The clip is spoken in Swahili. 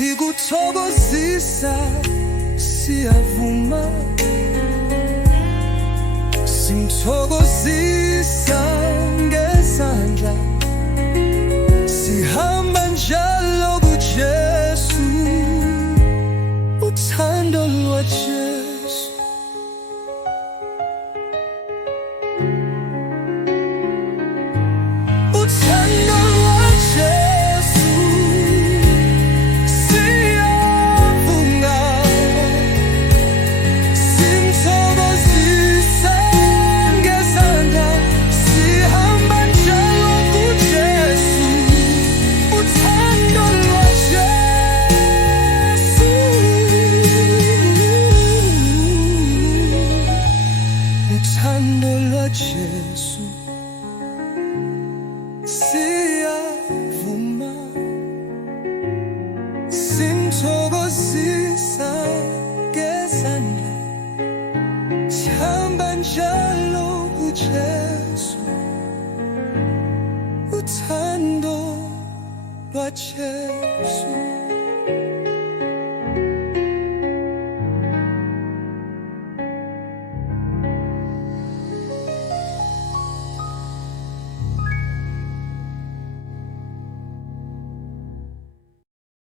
sikuthokozisa siyavuma, simthokozisa ngesandla, sihamba njalo kuJesu, uthando lwaJesu. Uthando lwaJesu siyavuma, simthokozisa ngesandla, sihamba njalo kuJesu, uthando lwaJesu. Uthando lwaJesu